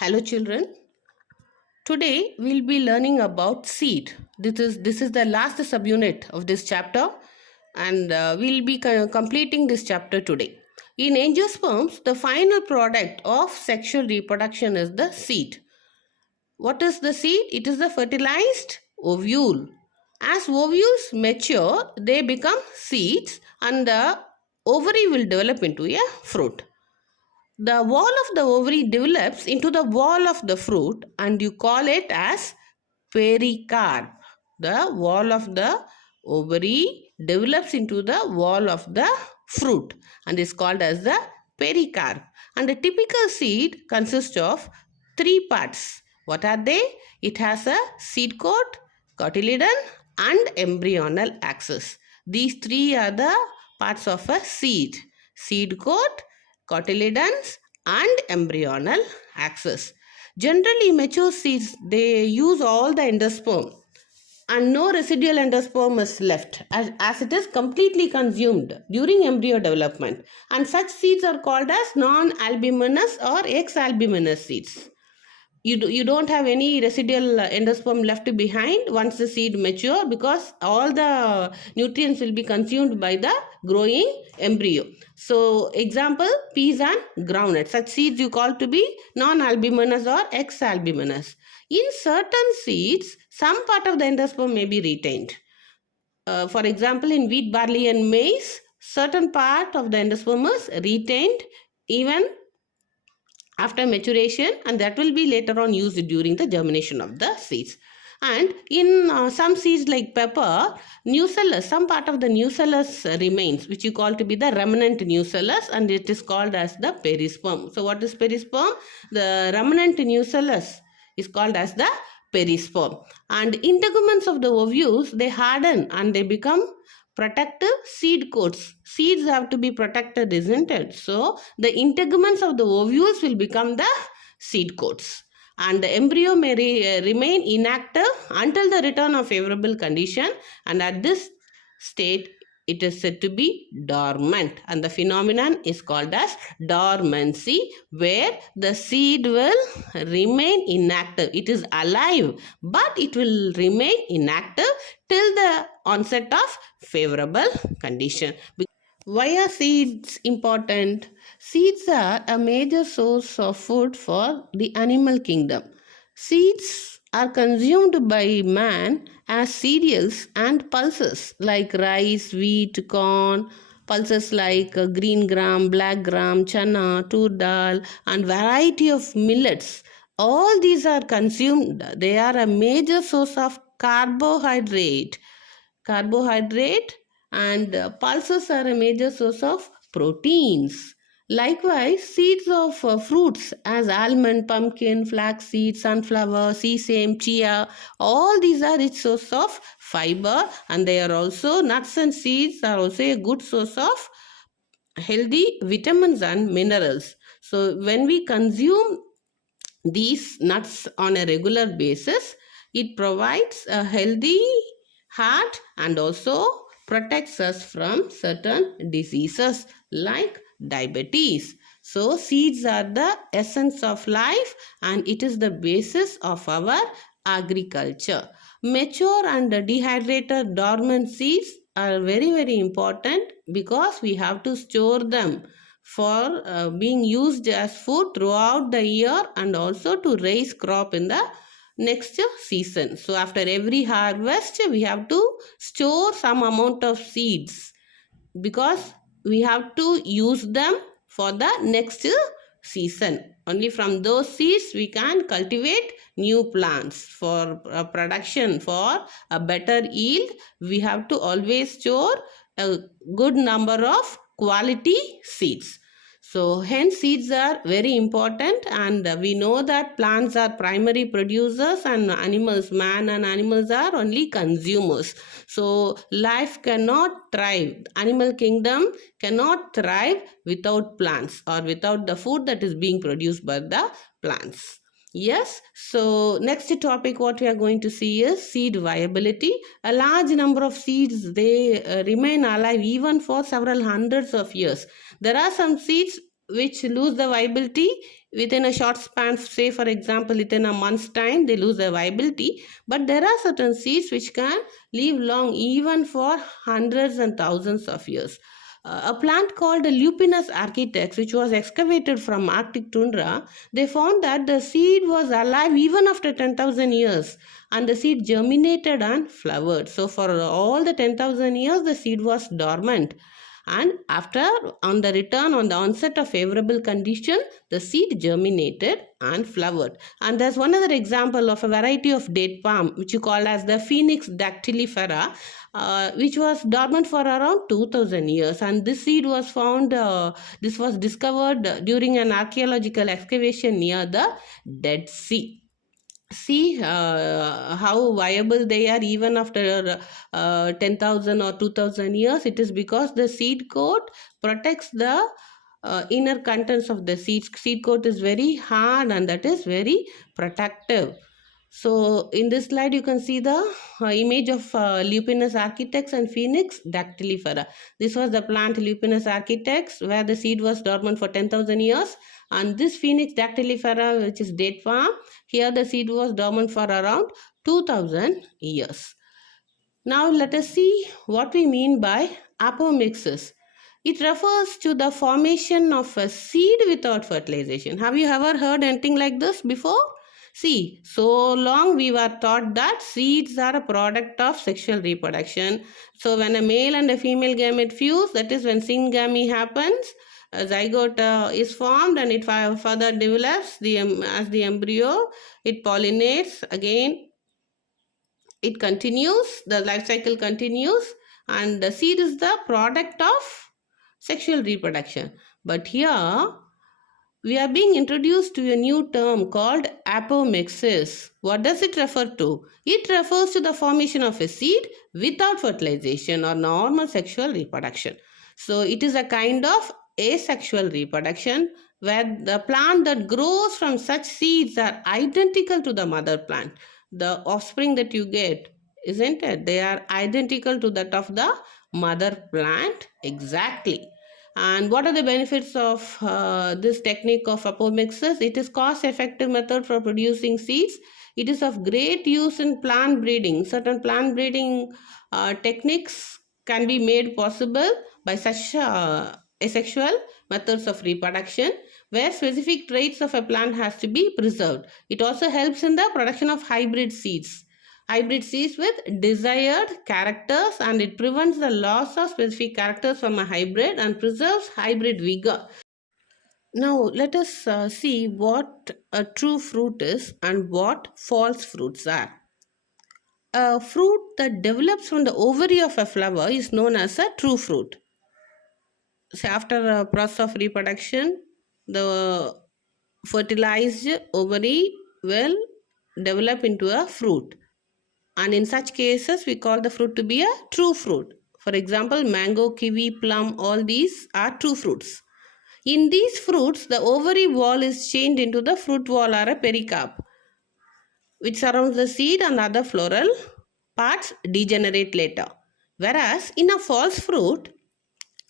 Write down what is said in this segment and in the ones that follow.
Hello children. Today we'll be learning about seed. This is the last subunit of this chapter and we'll be completing this chapter today. In angiosperms, the final product of sexual reproduction is the seed. What is the seed? It is the fertilized ovule. As ovules mature, they become seeds and the ovary will develop into a fruit. The wall of the ovary develops into the wall of the fruit and you call it as pericarp. The wall of the ovary develops into the wall of the fruit and is called as the pericarp. And the typical seed consists of three parts. What are they? It has a seed coat, cotyledon and embryonal axis. These three are the parts of a seed. Seed coat, cotyledons and embryonal axis. Generally, mature seeds, they use all the endosperm and no residual endosperm is left as it is completely consumed during embryo development. And such seeds are called as non-albuminous or ex-albuminous seeds. You don't have any residual endosperm left behind once the seed mature because all the nutrients will be consumed by the growing embryo. So example, peas and groundnuts. Such seeds you call to be non-albuminous or ex-albuminous. In certain seeds, some part of the endosperm may be retained. For example, in wheat, barley and maize, certain part of the endosperm is retained even after maturation and that will be later on used during the germination of the seeds. And in some seeds like pepper, nucellus, some part of the nucellus remains, which you call to be the remnant nucellus, and it is called as the perisperm. So what is perisperm? The remnant nucellus is called as the perisperm. And integuments of the ovules, they harden and they become protective seed coats. Seeds have to be protected, isn't it? So the integuments of the ovules will become the seed coats. And the embryo may remain inactive until the return of favorable condition. And at this state, it is said to be dormant. And the phenomenon is called as dormancy, where the seed will remain inactive. It is alive, but it will remain inactive till the onset of favorable condition. Why are seeds important? Seeds are a major source of food for the animal kingdom. Seeds are consumed by man as cereals and pulses like rice, wheat, corn, pulses like green gram, black gram, chana, tur dal and variety of millets. All these are consumed. They are a major source of carbohydrate and pulses are a major source of proteins. Likewise, seeds of fruits as almond, pumpkin, flax seed, sunflower, sesame, chia, all these are rich source of fiber and they are also nuts and seeds are also a good source of healthy vitamins and minerals. So when we consume these nuts on a regular basis, it provides a healthy heart and also protects us from certain diseases like diabetes. So seeds are the essence of life and it is the basis of our agriculture. Mature and dehydrated dormant seeds are very important because we have to store them for being used as food throughout the year and also to raise crop in the next season. So after every harvest, we have to store some amount of seeds because we have to use them for the next season. Only from those seeds we can cultivate new plants for production. For a better yield, we have to always store a good number of quality seeds. So hence seeds are very important and we know that plants are primary producers and animals, man and animals are only consumers. So life cannot thrive, animal kingdom cannot thrive without plants or without the food that is being produced by the plants. Yes, so next topic what we are going to see is seed viability. A large number of seeds, they remain alive even for several hundreds of years. There are some seeds which lose the viability within a short span, say for example within a month's time they lose their viability. But there are certain seeds which can live long, even for hundreds and thousands of years. A plant called the Lupinus architects, which was excavated from Arctic tundra, they found that the seed was alive even after 10,000 years, and the seed germinated and flowered. So for all the 10,000 years the seed was dormant, and after, on the return, on the onset of favorable condition, the seed germinated and flowered. And there's one other example of a variety of date palm which you call as the Phoenix dactylifera, which was dormant for around 2000 years, and this seed was found, this was discovered during an archaeological excavation near the Dead Sea. See how viable they are even after 10,000 or 2,000 years. It is because the seed coat protects the inner contents of the seed. Seed coat is very hard and that is very protective. So in this slide you can see the image of Lupinus architects and Phoenix dactylifera. This was the plant Lupinus architects where the seed was dormant for 10,000 years, and this Phoenix dactylifera, which is date palm, here the seed was dormant for around 2000 years. Now let us see what we mean by apomixis. It refers to the formation of a seed without fertilization. Have you ever heard anything like this before? See, so long we were taught that seeds are a product of sexual reproduction. So when a male and a female gamete fuse, that is when syngamy happens, a zygote is formed and it further develops as the embryo. It pollinates, again it continues, the life cycle continues, and the seed is the product of sexual reproduction. But here we are being introduced to a new term called apomixis. What does it refer to? It refers to the formation of a seed without fertilization or normal sexual reproduction. So it is a kind of asexual reproduction where the plant that grows from such seeds are identical to the mother plant. The offspring that you get, isn't it? They are identical to that of the mother plant exactly. And what are the benefits of this technique of apomixis? It is cost-effective method for producing seeds. It is of great use in plant breeding. Certain plant breeding techniques can be made possible by such asexual methods of reproduction, where specific traits of a plant has to be preserved. It also helps in the production of hybrid seeds with desired characters, and it prevents the loss of specific characters from a hybrid and preserves hybrid vigor. Now let us see what a true fruit is and what false fruits are. A fruit that develops from the ovary of a flower is known as a true fruit. So after a process of reproduction, the fertilized ovary will develop into a fruit. And in such cases, we call the fruit to be a true fruit. For example, mango, kiwi, plum, all these are true fruits. In these fruits, the ovary wall is changed into the fruit wall or a pericarp, which surrounds the seed, and other floral parts degenerate later. Whereas in a false fruit,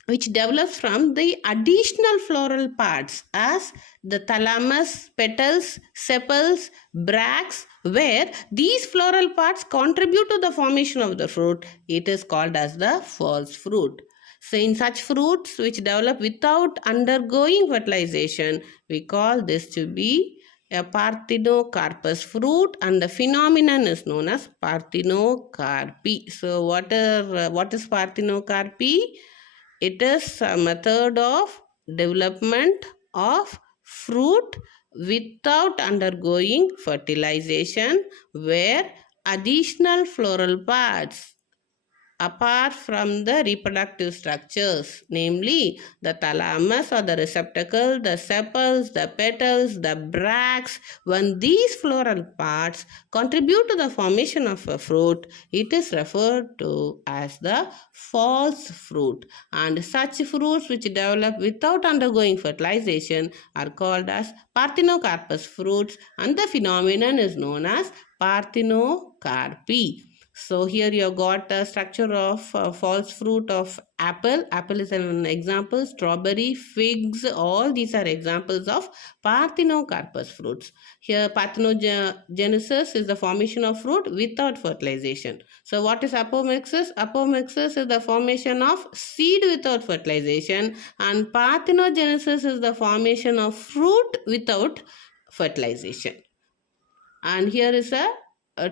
which develops from the additional floral parts as the thalamus, petals, sepals, bracts, where these floral parts contribute to the formation of the fruit, it is called as the false fruit. So in such fruits which develop without undergoing fertilization, we call this to be a parthenocarpous fruit, and the phenomenon is known as parthenocarpy. So what is parthenocarpy? It is a method of development of fruit without undergoing fertilization, where additional floral parts apart from the reproductive structures, namely the thalamus or the receptacle, the sepals, the petals, the bracts, when these floral parts contribute to the formation of a fruit, it is referred to as the false fruit. And such fruits which develop without undergoing fertilization are called as parthenocarpous fruits, and the phenomenon is known as parthenocarpy. So here you have got a structure of false fruit of apple. Apple is an example. Strawberry, figs, all these are examples of parthenocarpous fruits. Here parthenogenesis is the formation of fruit without fertilization. So what is apomixis? Apomixis is the formation of seed without fertilization, and parthenogenesis is the formation of fruit without fertilization. And here is a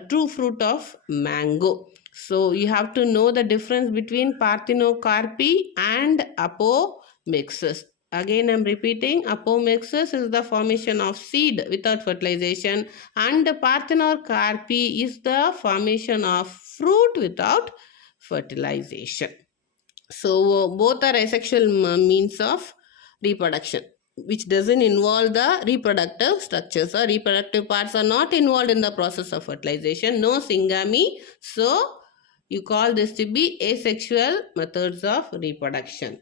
true fruit of mango. So you have to know the difference between parthenocarpy and apomixis. Again, I'm repeating, apomixis is the formation of seed without fertilization, and parthenocarpy is the formation of fruit without fertilization. So both are asexual means of reproduction, which doesn't involve the reproductive structures, or reproductive parts are not involved in the process of fertilization. No syngamy. So you call this to be asexual methods of reproduction.